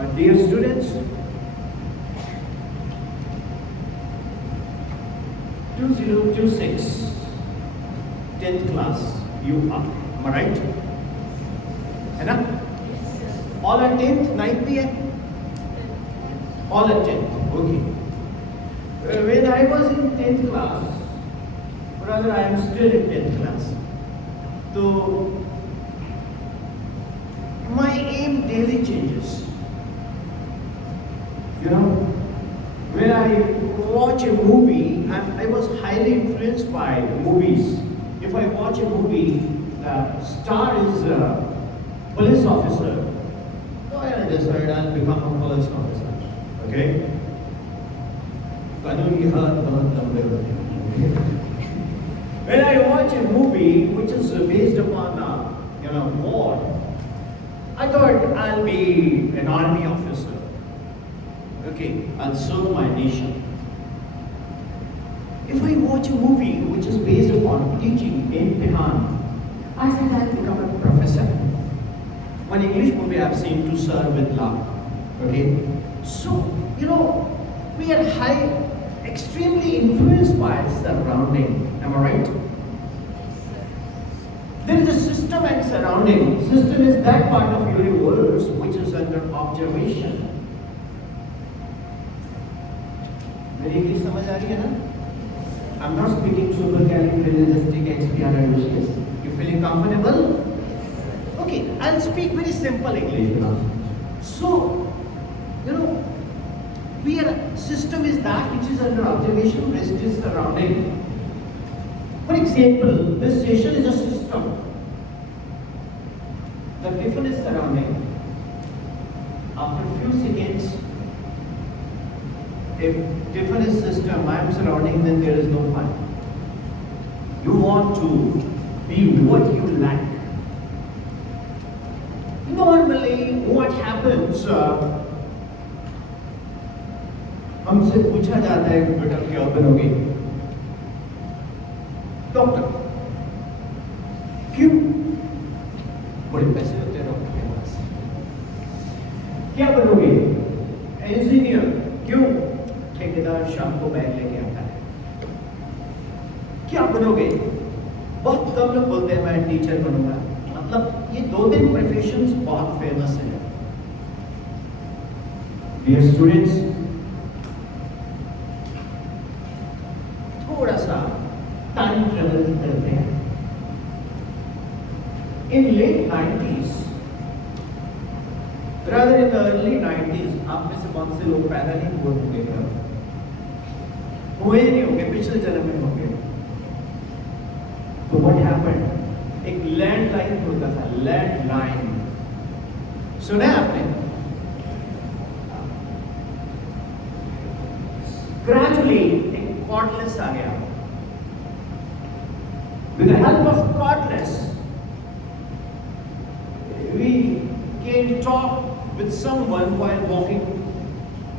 Dear students, 2026, 10th class, you are. Am I right? है ना? All are 10th, 9th भी है? All are 10th, okay. When I was in 10th class, rather I am still in 10th class, so my aim daily changes. You know, when I watch a movie, I was highly influenced by movies. If I watch a movie, the star is a police officer, so I decide I'll become a police officer. Okay? कानून की हाथ बहुत लंबे होते हैं. When I watch a movie which is based upon war, I thought I'll be an army officer. Okay, I'll serve my nation. If I watch a movie which is based upon teaching imtihan, I said I'll become a professor. One English movie I've seen, To Serve with Love. Okay, so we are extremely influenced by surrounding. Am I right? There is a system and surrounding. System is that part of your universe which is under observation. मेरी इंग्लिश समझ आ रही है ना? I'm not speaking supercalifragilisticexpialidocious. You feeling comfortable? Okay, I'll speak very simple English. So, system is that which is under observation, rest is surrounding. For example, this station is a system. The people is surrounding. After a few seconds, if different is system, I am surrounding, then there is no fun. You want to be what you lack. Normally, what happens? हमसे पूछा जाता है बेटा क्या बनोगे? डॉक्टर. क्यों? बड़े पैसे होते हैं डॉक्टर के पास. क्या बनोगे? इंजीनियर. क्यों? ठेकेदार शाम को बैग लेके आता है. क्या बनोगे? बहुत कम लोग बोलते हैं मैं टीचर बनूंगा. मतलब ये 2-3 प्रोफेशंस बहुत फेमस है. डियर स्टूडेंट्स, थोड़ा सा टाइम ट्रेवल करते हैं. इन late 90s, rather in the early 90s, आप में से बहुत से लोग पैदा नहीं हुए होंगे, हुए नहीं होंगे, पिछले जन्म में होंगे. तो what happened? एक लैंडलाइन होता था, लैंडलाइन. सुना है आपने? Gradually एक cordless आ गया. With the help of cordless, we can talk with someone while walking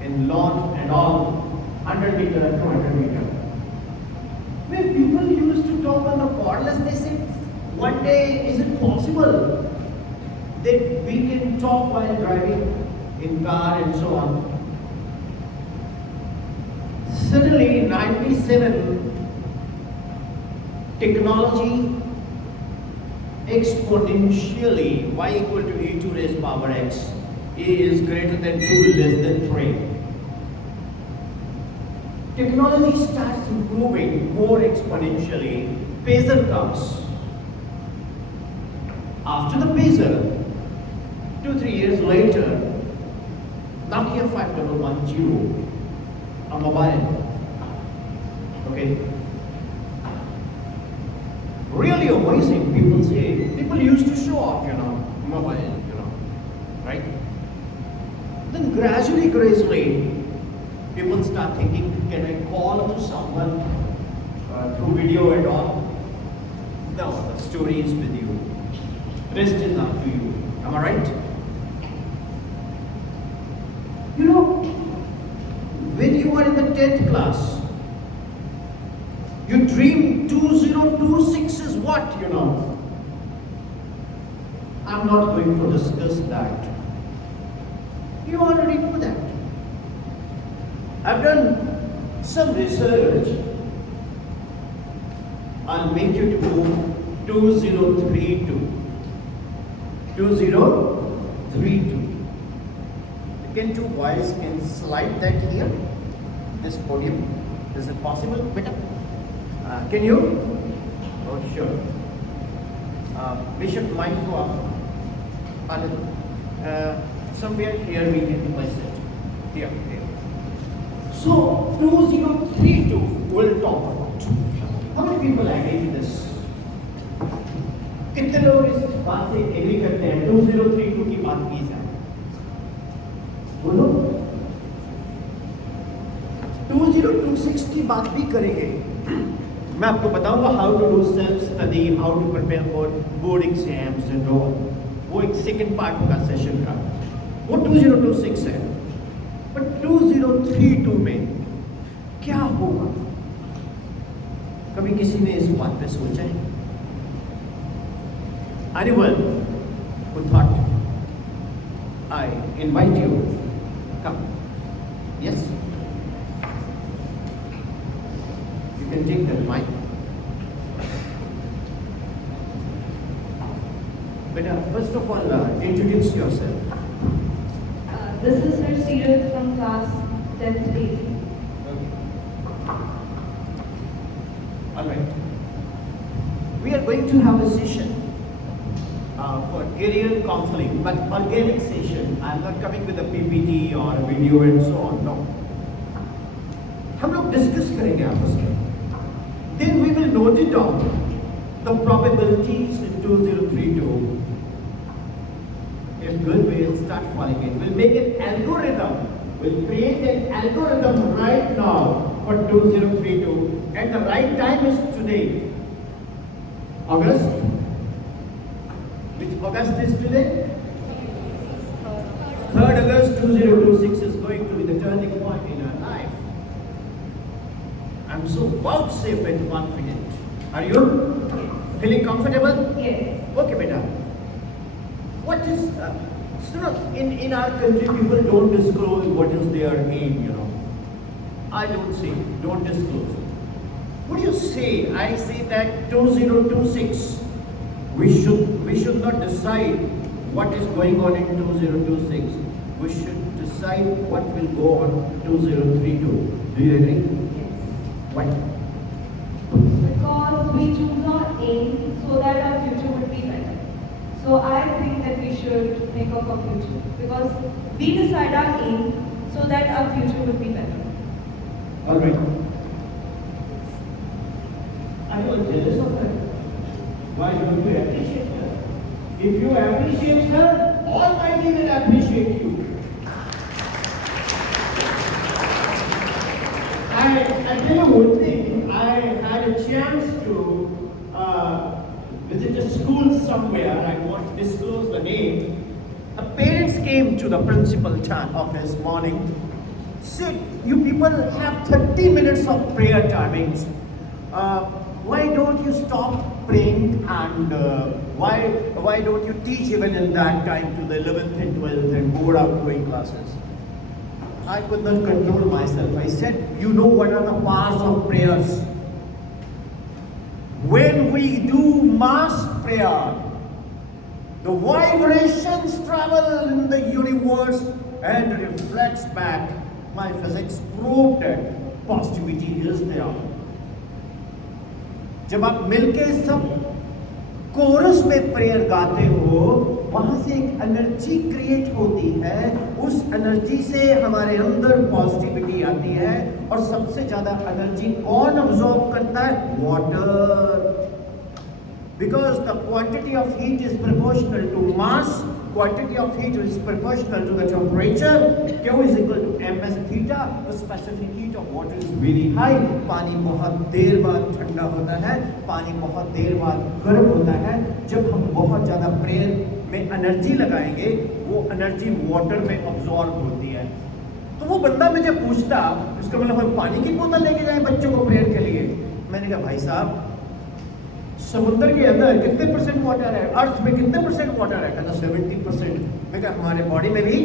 in lawn and all, 100 meter, 200 meter. When people used to talk on the cordless, they said, one day, is it possible that we can talk while driving in car and so on? Suddenly, in 97, technology exponentially, y equal to e to raised power x, a is greater than 2 less than 3. Technology starts improving more exponentially. Pager comes. After the pager, 2-3 years later, Nokia 5110, a mobile. Okay. Really amazing. People used to show off, mobile, right? Then gradually, people start thinking, can I call to someone through video and all? No, the story is with you. Rest is up to you. Am I right? When you were in the 10th class, you dream 2026 is what, I'm not going to discuss that. You already know that. I've done some research. I'll make you to go 2032. 2032. Can two boys can slide that here? This podium. Is it possible, beta? Can you? Oh, sure. Bishop might go up. Somewhere here we can place it. Here. So 2032 we'll talk about. How many people agree with this? कितने लोग इस बात से एग्री करते हैं 2032 की बात की जाए? बोलो। 2026 की बात भी करेंगे। मैं आपको बताऊंगा how to do self study, how to prepare for board exams and all. वो एक सेकंड पार्ट होगा सेशन का। वो 2026 है, बट 2032 में क्या होगा? कभी किसी ने इस बात पे सोचा है? Anyone who thought? I invite you. Come. Yes. You can take the mic. But first of all, introduce yourself. This is her student from class 10th A. Okay. All right. We are going to have a session for career counseling, but organic session. I am not coming with a PPT or a video and so on. No. हम लोग डिस्कस करेंगे आपस में. Then we will note it down the probabilities in 2032. If good, we will start following it. We'll make an algorithm. We'll create an algorithm right now for 2032. And the right time is today. August. Which August is today? 3rd August 2026 is going to be the turning point in our life. I'm so vouchsafe and confident. Are you? Feeling comfortable? Yes. Okay, beta. What is, in our country, people don't disclose what is their aim, you know. I don't say, don't disclose. What do you say? I say that 2026, we should not decide what is going on in 2026. We should decide what will go on 2032. Do you agree? Yes. Why? Because we choose our aim so that our future would be better. So I think that we should make up our future. Because we decide our aim so that our future would be better. All right. Are you jealous of her? Why don't you appreciate her? If you appreciate her, Almighty will appreciate you. I tell you one thing. I had a chance to visit a school somewhere. I won't disclose the name. The parents came to the principal office morning. Said, "You people have 30 minutes of prayer timings. Why don't you stop praying and why don't you teach even in that time to the 11th and 12th and board outgoing classes?" I could not control myself. I said, "You know what are the powers of prayers? When we do mass prayer, the vibrations travel in the universe and reflects back. My physics proved that positivity is there." जब आप मिलके सब कोरस में प्रेयर गाते हो, वहां से एक एनर्जी क्रिएट होती है. उस एनर्जी से हमारे अंदर पॉजिटिविटी आती है. और सबसे ज्यादा एनर्जी कौन अब्सॉर्ब करता है? Water. Because the quantity of heat is proportional to mass, quantity of heat is proportional to the temperature. Q is equal to ms theta. The specific heat of water is very high. पानी बहुत देर बाद ठंडा होता है, पानी बहुत देर बाद गर्म होता है. जब हम बहुत ज़्यादा प्रेयर में एनर्जी लगाएंगे, वो एनर्जी वाटर में अब्सॉर्ब होती है. तो वो बंदा मुझे पूछता, इसका मतलब हम पानी की बोतल लेके जाएं बच्चों को प्रेयर के लिए? मैंने कहा भाई साहब, समुद्र के अंदर कितने परसेंट वाटर है, अर्थ में कितने परसेंट वाटर है? कहता 70%. मैं कहा हमारे बॉडी में भी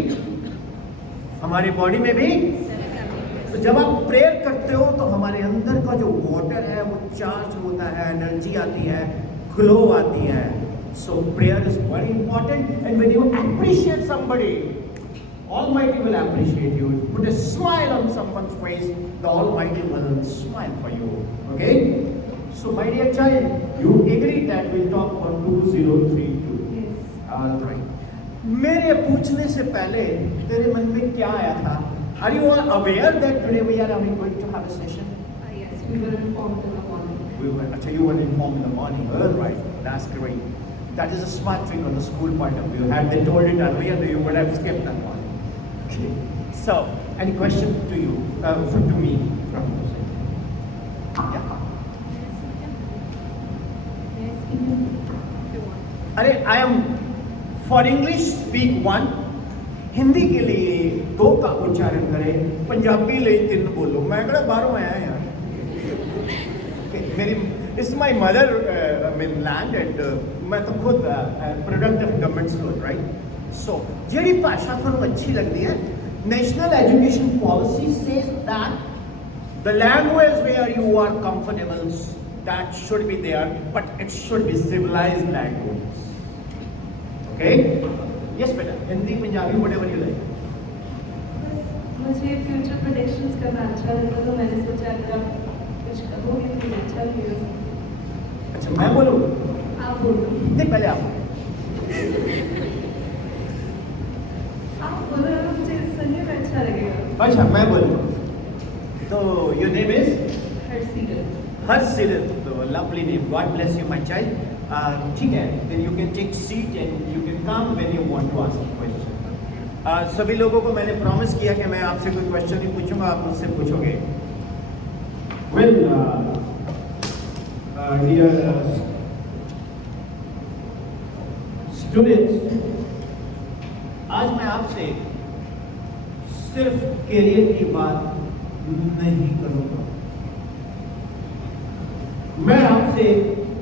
हमारी बॉडी में भी। तो जब आप प्रेयर करते हो तो हमारे अंदर का जो वाटर है वो चार्ज होता है, एनर्जी आती है, ग्लो आती है। So prayer is very important and when you appreciate somebody, Almighty will appreciate you. Put a smile on someone's face, the Almighty will smile for you. Okay? So my dear child, you agree that we'll talk about 2032. Yes. All right. मेरे पूछने से पहले तेरे मन में क्या आया था? Are you all aware that today we are going to have a session? Yes, we were informed in the morning. You were informed in the morning. All right, that's great. That is a smart trick on the school point of view. Had they told it earlier, you would have skipped that one. Okay. So, any question to you, to me from you? Yeah. अरे I am for English speak one, Hindi के लिए 2 का उच्चारण करें, पंजाबी लिए 3 बोलो। मैं कड़ा बाहरों आया यार। मेरी इस my mother mean land and मैं तो खुद product of government school, right. So जी भाषा थोड़ा अच्छी लगती है, national education policy says that the language where you are comfortable that should be there, but it should be civilized language. Okay? Yes, beta. Hindi, Punjabi, whatever you like. मुझे future predictions करना अच्छा लगता, तो मैंने सोचा अगर आप कुछ कहोगे तो मुझे अच्छा लगेगा। अच्छा, मैं बोलूँ? आप बोलो। नहीं, पहले आप। आप बोलो, मुझे सुनने में अच्छा लगेगा। अच्छा, मैं बोलूँ। तो your name is? हर्षिरत। हर्षिरत, तो lovely name. God bless you, my child. ठीक है, then you can take seat and you can come when you want to ask a question. सभी लोगों को मैंने प्रॉमिस किया कि मैं आपसे कोई क्वेश्चन नहीं पूछूंगा, आप मुझसे पूछोगे। Well, dear students, आज मैं आपसे सिर्फ कैरियर की बात नहीं करूंगा, मैं आपसे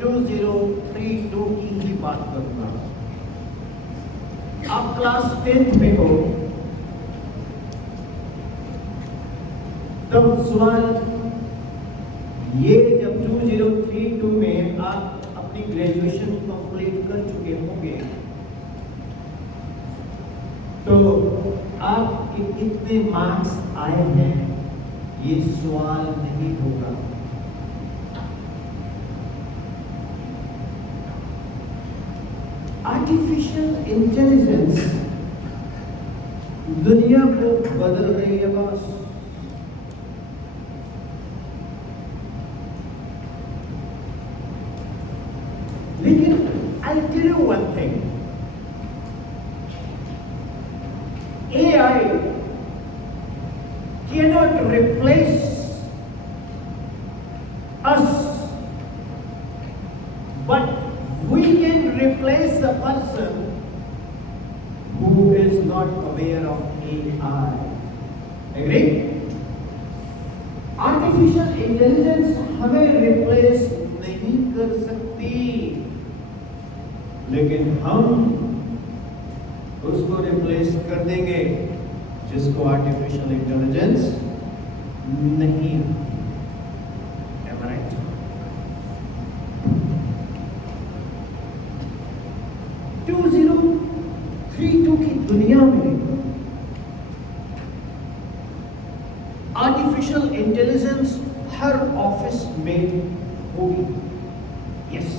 2032 की ही बात करूंगा। आप क्लास 10th में हो, तब सवाल ये, जब 2032 में आप अपनी ग्रेजुएशन कंप्लीट कर चुके होंगे तो आपके कितने मार्क्स आए हैं, ये सवाल नहीं होगा। आर्टिफिशियल इंटेलिजेंस दुनिया को बदल रही है बस। लेकिन I tell you one thing, AI cannot replace us, but we can replace a person who is not aware of AI. Agree? Artificial intelligence हमें replace नहीं कर सकती, लेकिन हम उसको रिप्लेस कर देंगे जिसको आर्टिफिशियल इंटेलिजेंस नहीं। Am I right? की दुनिया में आर्टिफिशियल इंटेलिजेंस हर ऑफिस में होगी। यस,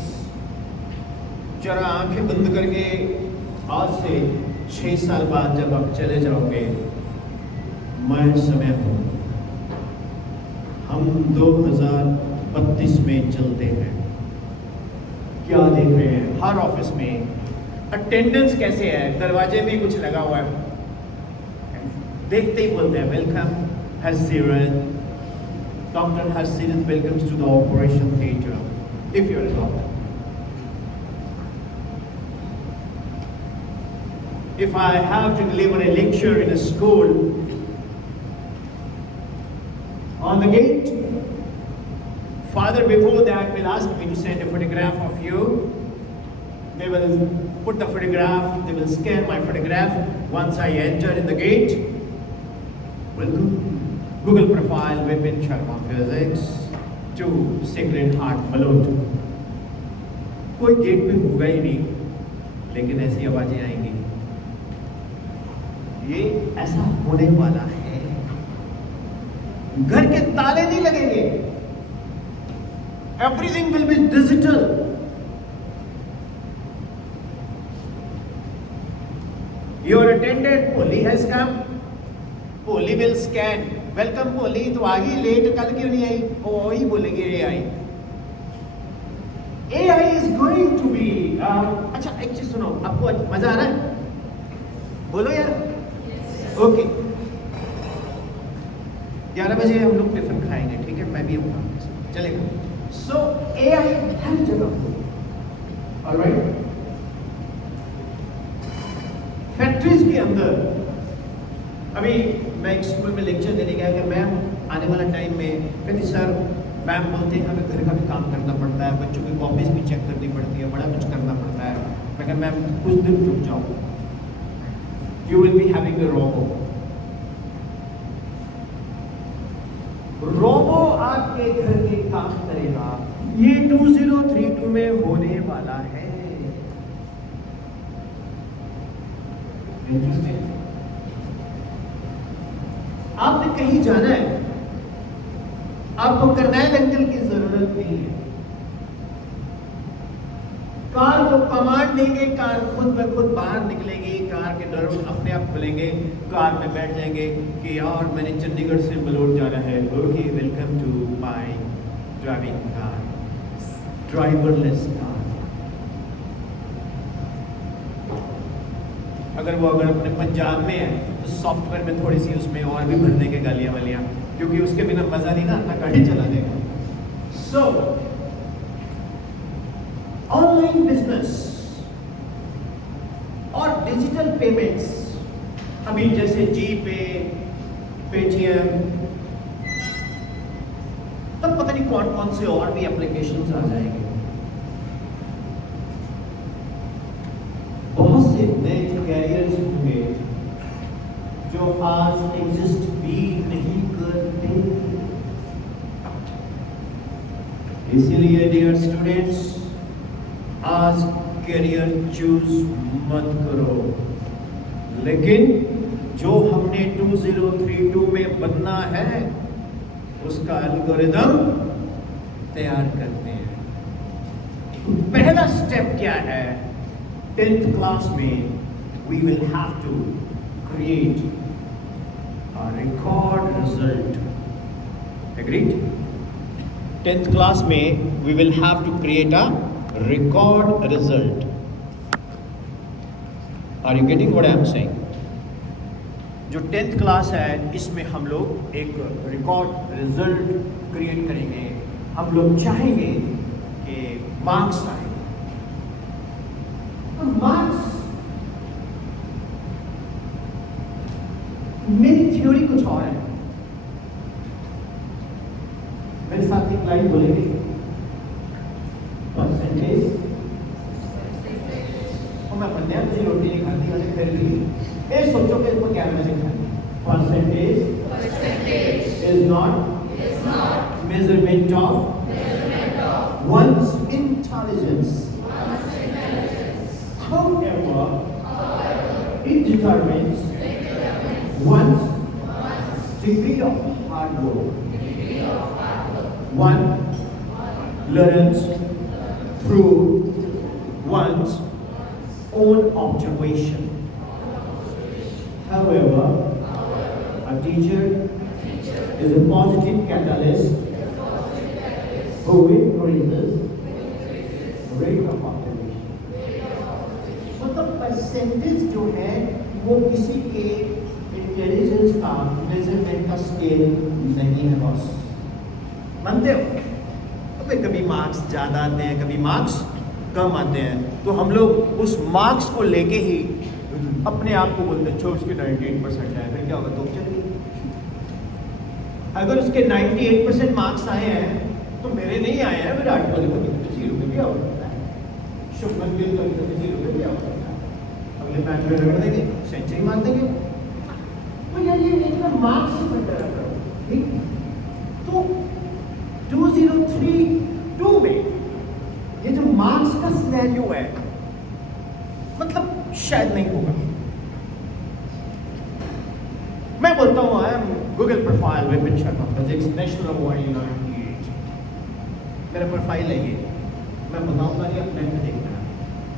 जरा आंखें बंद करके आज से 6 साल बाद जब आप चले जाओगे, मैं समय हूं, हम 2032 में चलते हैं। क्या देख रहे हैं हर ऑफिस में? अटेंडेंस कैसे है? दरवाजे में कुछ लगा हुआ है, देखते ही बोलते हैं welcome Harshirat, doctor Harshirat welcomes to the operation theatre if you are a doctor. If I have to deliver a lecture in a school, on the gate, father before that will ask me to send a photograph of you. They will put the photograph, they will scan my photograph. Once I enter in the gate, Welcome. Google profile Vipin Sharma Physics to Sacred Heart Ballot. कोई गेट पे होगा ही नहीं, लेकिन ऐसी आवाजें आएंगी। ये ऐसा होने वाला है। घर के ताले नहीं लगेंगे। Everything will be digital. Your attendant Polly has come. Polly will scan. Welcome Polly. तो आ गई लेट, कल क्यों नहीं आई? वो वही बोलेगी AI. AI is going to be. अच्छा एक चीज सुनो, आपको मजा आ रहा है? बोलो यार। ओके। 11 बजे हम लोग टिफिन खाएंगे, ठीक है? मैं भी आऊंगा, चलेगा? So AI हर जगह। ऑलराइट। फैक्ट्रीज के अंदर अभी मैं एक स्कूल में लेक्चर देने गया कि मैम आने वाला टाइम में कहती सर मैम बोलते हैं हमें घर का भी काम करना पड़ता है, बच्चों की कॉपीज भी चेक करनी पड़ती है, बड़ा कुछ करना पड़ता है। मैं कहा मैम कुछ दिन रुक जाओ, you will be having a robo. Robo आपके घर के काम करेगा। ये 2032 में होने वाला है। इंटरेस्टिंग। आपने कहीं जाना है, आपको करनाइल अंकल की जरूरत नहीं है। कार को कमांड देंगे, कार खुद ब खुद बाहर निकलेगी, कार के डोर अपने आप खुलेंगे, कार में बैठ जाएंगे कि यार मैंने चंडीगढ़ से बलौर जाना है, okay welcome to my driving car, driverless car. अगर अपने पंजाब में है तो सॉफ्टवेयर में थोड़ी सी उसमें और भी भर देंगे गालियां वालियां, क्योंकि उसके बिना मजा नहीं ना आता गाड़ी चलाने का। सो ऑनलाइन बिजनेस और डिजिटल पेमेंट्स, अभी जैसे जीपे, पेटीएम, तब पता नहीं कौन कौन से और भी एप्लीकेशंस आ जाएंगे। बहुत से नए कैरियर्स होंगे जो आज एग्जिस्ट भी नहीं करते। इसीलिए डियर स्टूडेंट्स, आज करियर चूज मत करो, लेकिन जो हमने 2032 में बनना है उसका एल्गोरिदम तैयार करते हैं। पहला स्टेप क्या है? 10th क्लास में we will have to create a record result. Agreed? 10th class में we will have to create a record result. Are you getting what I am saying? जो 10th क्लास है इसमें हम लोग एक रिकॉर्ड रिजल्ट क्रिएट करेंगे। हम लोग चाहेंगे कि मार्क्स आए। तो मार्क्स, मेरी थ्योरी कुछ और है। मेरे साथ एक लाइन बोलेंगे, परसेंटेज। और मैं बंदे मुझे रोटी नहीं खाती, मैंने फिर ली। ये सोचो कि इसको क्या मैंने खाई। Percentage is not measurement of one's intelligence. However, it determines one's degree of hard work. One learns through one's own observation. However, a teacher is a positive catalyst who increases rate of observation. मतलब परसेंटेज जो है वो किसी के इंटेलिजेंस का मेजरमेंट का स्केल नहीं है बॉस। मानते हो? तो कभी मार्क्स ज़्यादा आते हैं, कभी मार्क्स कम आते हैं, तो हम लोग उस मार्क्स को लेके ही अपने आप को बोलते हैं, उसके 98% है, फिर क्या होगा? तो चलिए, अगर उसके 98% मार्क्स आए हैं तो मेरे नहीं आए हैं, विराट कोहली को कभी 0 पे भी आ सकता है, शुभमन गिल को कभी 0 पे भी आ सकता है, अगले मैच में रगड़ देंगे, सेंचुरी मार देंगे। तो यार ये इतना मार्क्स से कंपेयर करो, ठीक? तो 2032 में ये जो मार्क्स का सिनेरियो है, मतलब शायद नहीं होगा। मैं बोलता हूँ I am Google profile Vipin Sharma physics national award 98। मेरा प्रोफाइल है ये, मैं बताऊंगा नहीं, अपने में देखना,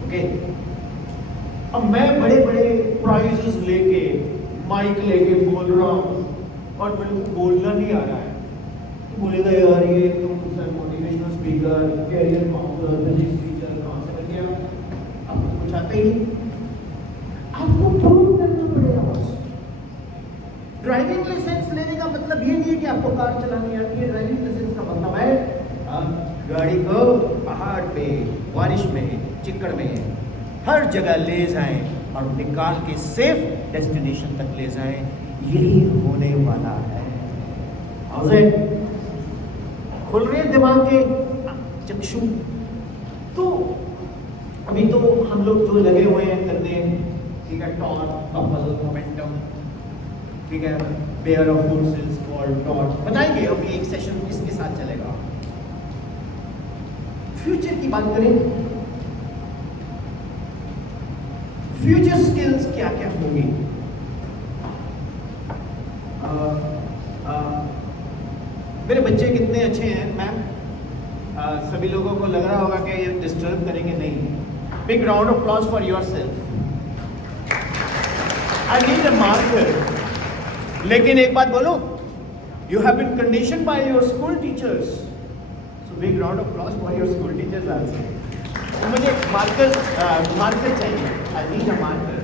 ओके? अब मैं बड़े बड़े प्राइजेस लेके माइक लेके बोल रहा हूँ और मेरे को बोलना नहीं आ रहा है, तो बोलेगा यार ये तुम sir motivational speaker, career counsellor, physics teacher कहाँ से बन गया? आपको कुछ आता ही नहीं, आपको प्रूव करना पड़ेगा बस। ड्राइविंग लाइसेंस लेने का मतलब ये नहीं है कि आपको कार चलानी आती है। ड्राइविंग लाइसेंस का मतलब है आप गाड़ी को पहाड़ पे, बारिश में, चिकड़ में, हर जगह ले जाएं और निकाल के सेफ डेस्टिनेशन तक ले जाएं। यही होने वाला है। खुल रहे दिमाग के चक्षु। तो अभी तो हम लोग जो लगे हुए हैं करने, ठीक है, टॉर्क, कपल, मोमेंटम, ठीक है, pair of forces called torque, बताएंगे अभी एक सेशन इसके साथ चलेगा। फ्यूचर की बात करें, फ्यूचर स्किल्स क्या क्या होंगी? मेरे बच्चे कितने अच्छे हैं मैम, सभी लोगों को लग रहा होगा कि ये डिस्टर्ब करेंगे नहीं। Big round of applause for yourself. I need a marker. लेकिन एक बात बोलो, you have been conditioned by your school teachers, so big round of applause for your school teachers also. मुझे मार्कर चाहिए, आई नीड अ मार्कर।